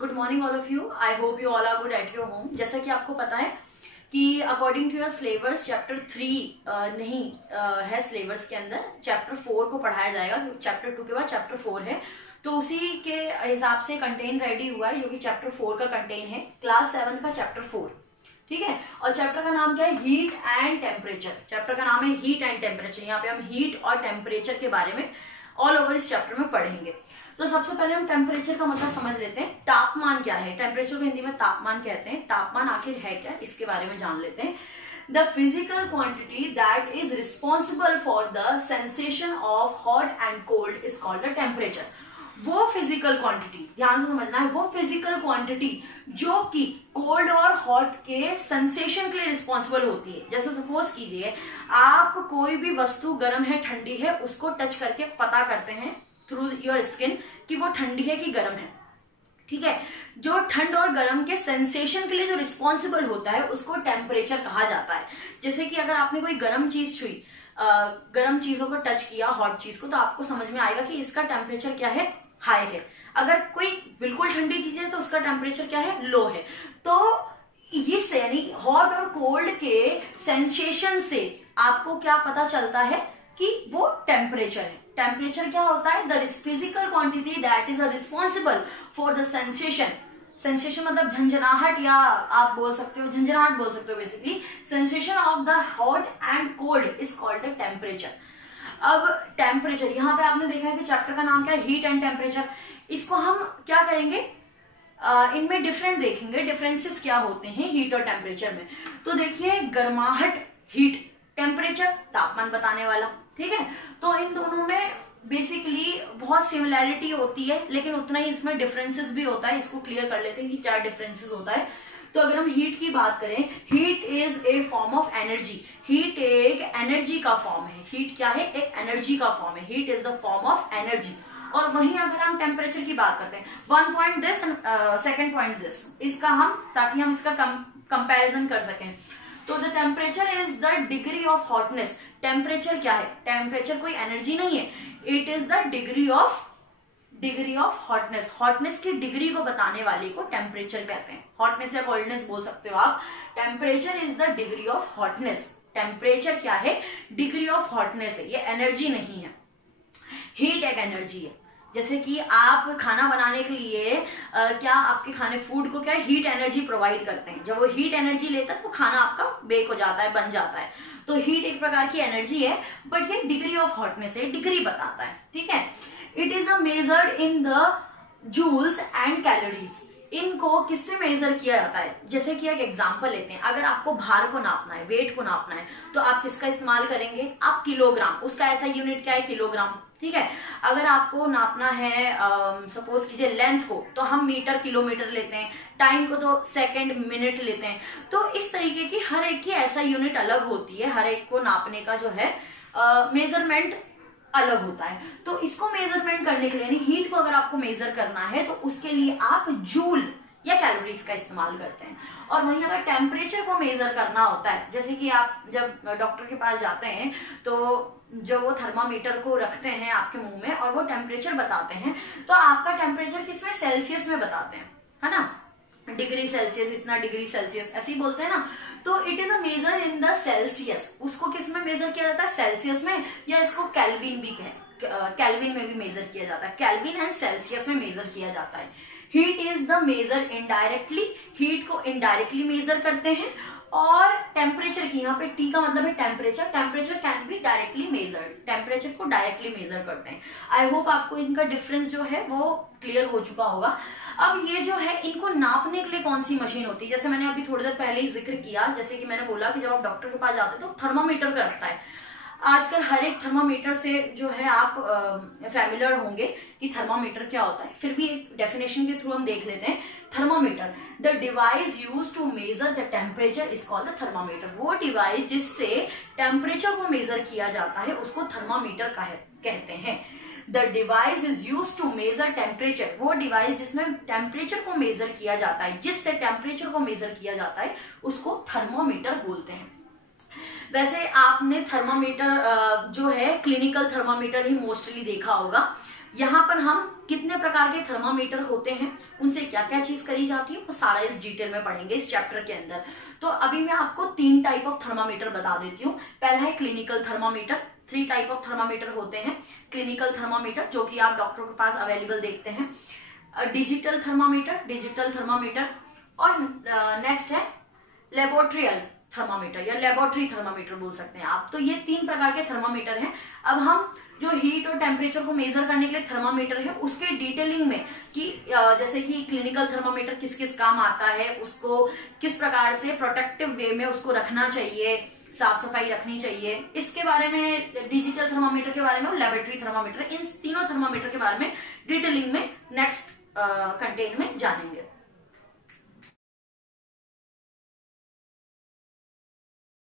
Good morning all of you. I hope you all are good at your home. जैसा कि आपको पता है कि according to your syllabus chapter 3 नहीं है सिलेबस के अंदर, चैप्टर 4 को पढ़ाया जाएगा। चैप्टर 2 के बाद चैप्टर 4 है, तो उसी के हिसाब से कंटेंट रेडी हुआ है जो कि चैप्टर 4 का कंटेंट है, क्लास 7 का चैप्टर 4। ठीक है, और चैप्टर का नाम क्या है? Heat and temperature. चैप्टर का नाम है हीट एंड टेम्परेचर। यहाँ पे हम हीट और टेम्परेचर के बारे में ऑल ओवर इस चैप्टर में पढ़ेंगे। तो सबसे पहले हम टेम्परेचर का मतलब समझ लेते हैं। तापमान क्या है? टेम्परेचर को हिंदी में तापमान कहते हैं। तापमान आखिर है क्या, इसके बारे में जान लेते हैं। The physical quantity that is responsible for the sensation of hot and cold is called the temperature. वो फिजिकल क्वांटिटी, ध्यान से समझना है, वो फिजिकल क्वांटिटी जो कि कोल्ड और हॉट के सेंसेशन के लिए रिस्पॉन्सिबल होती है। जैसे सपोज कीजिए आप कोई भी वस्तु गर्म है ठंडी है उसको टच करके पता करते हैं थ्रू योर स्किन कि वो ठंडी है कि गर्म है। ठीक है, जो ठंड और गर्म के सेंसेशन के लिए जो रिस्पॉन्सिबल होता है उसको टेम्परेचर कहा जाता है। जैसे कि अगर आपने कोई गर्म चीज छुई, गर्म चीजों को टच किया, हॉट चीज को, तो आपको समझ में आएगा कि इसका टेम्परेचर क्या है, हाई है। अगर कोई बिल्कुल ठंडी चीज है तो उसका टेम्परेचर क्या है, लो है। तो इससे यानी हॉट और कोल्ड के सेंसेशन से आपको क्या पता चलता है कि वो टेम्परेचर है। टेम्परेचर क्या होता है? The physical quantity that is responsible for the sensation. Sensation मतलब झंझनाहट, या आप बोल सकते हो झंझनाहट बोल सकते हो basically. Sensation of the hot and cold is called the temperature. अब टेम्परेचर, यहाँ पे आपने देखा है कि चैप्टर का नाम क्या है, हीट एंड टेम्परेचर। इसको हम क्या करेंगे, इनमें डिफरेंट देखेंगे, डिफरेंसेस क्या होते हैं हीट और टेम्परेचर में। तो देखिए, गर्माहट हीट, टेम्परेचर तापमान बताने वाला। ठीक है, तो इन दोनों में बेसिकली बहुत सिमिलैरिटी होती है, लेकिन उतना ही इसमें डिफरेंसेस भी होता है। इसको क्लियर कर लेते हैं कि क्या डिफरेंसेस होता है। तो अगर हम हीट की बात करें, heat is a form of energy. Heat एक एनर्जी का फॉर्म है। हीट क्या है? एक एनर्जी का फॉर्म है। Heat is the form of energy. और वहीं अगर हम टेम्परेचर की बात करते हैं, 1 point this and 2nd point this, इसका हम, ताकि हम इसका कंपैरिजन कर सकें, तो the temperature is the degree of hotness. Temperature क्या है? टेम्परेचर कोई एनर्जी नहीं है, it is the degree of hotness. Hotness की डिग्री को बताने वाले को टेम्परेचर कहते हैं। हॉटनेस या कोल्डनेस बोल सकते हो आप। Temperature is the degree of hotness. Temperature क्या है? डिग्री ऑफ हॉटनेस है, ये एनर्जी नहीं है। हीट एक एनर्जी है। जैसे कि आप खाना बनाने के लिए क्या आपके खाने, फूड को क्या हीट एनर्जी प्रोवाइड करते हैं। जब वो हीट एनर्जी लेता है तो खाना आपका बेक हो जाता है, बन जाता है। तो हीट एक प्रकार की एनर्जी है, बट ये डिग्री ऑफ हॉटनेस है, डिग्री बताता है। ठीक है, it is measured in the joules and calories. इनको किससे मेजर किया जाता है? जैसे कि एक एग्जांपल लेते हैं, अगर आपको भार को नापना है, वेट को नापना है, तो आप किसका इस्तेमाल करेंगे? आप किलोग्राम। उसका ऐसा यूनिट क्या है? किलोग्राम। ठीक है, अगर आपको नापना है सपोज कीजिए लेंथ को, तो हम मीटर किलोमीटर लेते हैं। टाइम को तो सेकंड मिनट लेते हैं। तो इस तरीके की हर एक की ऐसा यूनिट अलग होती है, हर एक को नापने का जो है मेजरमेंट अलग होता है। तो इसको मेजरमेंट करने के लिए, यानी हीट को अगर आपको मेजर करना है तो उसके लिए आप जूल या कैलोरीज का इस्तेमाल करते हैं। और वहीं अगर टेम्परेचर को मेजर करना होता है, जैसे कि आप जब डॉक्टर के पास जाते हैं तो जब वो थर्मामीटर को रखते हैं आपके मुंह में और वो टेम्परेचर बताते हैं, तो आपका टेम्परेचर किसमें? सेल्सियस में बताते हैं, है ना। डिग्री सेल्सियस, इतना डिग्री सेल्सियस, ऐसे ही बोलते हैं ना। तो it is a measure in the Celsius. उसको किस में मेजर किया जाता है? सेल्सियस में, या इसको केल्विन भी केल्विन में भी मेजर किया जाता है। केल्विन एंड सेल्सियस में मेजर किया जाता है। Heat is the measure indirectly. Heat को इनडायरेक्टली मेजर करते हैं। और टेम्परेचर की, यहाँ पे टी का मतलब है temperature. Temperature can be directly measured. Temperature को डायरेक्टली मेजर करते हैं। आई होप आपको इनका डिफरेंस जो है वो क्लियर हो चुका होगा। अब ये जो है, इनको नापने के लिए कौन सी मशीन होती है? जैसे मैंने अभी थोड़ी देर पहले ही जिक्र किया, जैसे कि मैंने बोला कि जब आप डॉक्टर के पास जाते हैं तो थर्मामीटर का रखता है। आजकल हर एक थर्मामीटर से जो है आप फैमिलियर होंगे कि थर्मामीटर क्या होता है। फिर भी एक डेफिनेशन के थ्रू हम देख लेते हैं। Thermometer, the device used to measure the temperature is called the thermometer. वो डिवाइस जिससे टेम्परेचर को मेजर किया जाता है उसको थर्मामीटर कहते हैं। The device is used to measure temperature, वो डिवाइस जिसमें टेम्परेचर को मेजर किया जाता है, जिससे टेम्परेचर को मेजर किया जाता है, उसको थर्मामीटर बोलते हैं। वैसे आपने थर्मामीटर जो है क्लिनिकल थर्मामीटर ही मोस्टली देखा होगा। यहाँ पर हम कितने प्रकार के थर्मामीटर होते हैं, उनसे क्या क्या चीज करी जाती है, वो सारा इस डिटेल में पढ़ेंगे इस चैप्टर के अंदर। तो अभी मैं आपको 3 टाइप ऑफ थर्मामीटर बता देती हूँ। पहला है clinical thermometer. 3 type of thermometer होते हैं। क्लिनिकल थर्मामीटर जो कि आप डॉक्टर के पास अवेलेबल देखते हैं, डिजिटल थर्मामीटर और नेक्स्ट है लेबोरेटरियल थर्मामीटर या लेबोरेटरी थर्मामीटर बोल सकते हैं आप। तो ये 3 प्रकार के थर्मामीटर हैं। अब हम जो हीट और टेम्परेचर को मेजर करने के लिए थर्मामीटर है उसके डिटेलिंग में कि जैसे कि क्लिनिकल थर्मामीटर किस किस काम आता है, उसको किस प्रकार से प्रोटेक्टिव वे में उसको रखना चाहिए, साफ सफाई रखनी चाहिए, इसके बारे में, डिजिटल थर्मामीटर के बारे में, लेबोरेटरी थर्मामीटर, इन तीनों थर्मामीटर के बारे में डिटेलिंग में नेक्स्ट कंटेंट में जानेंगे।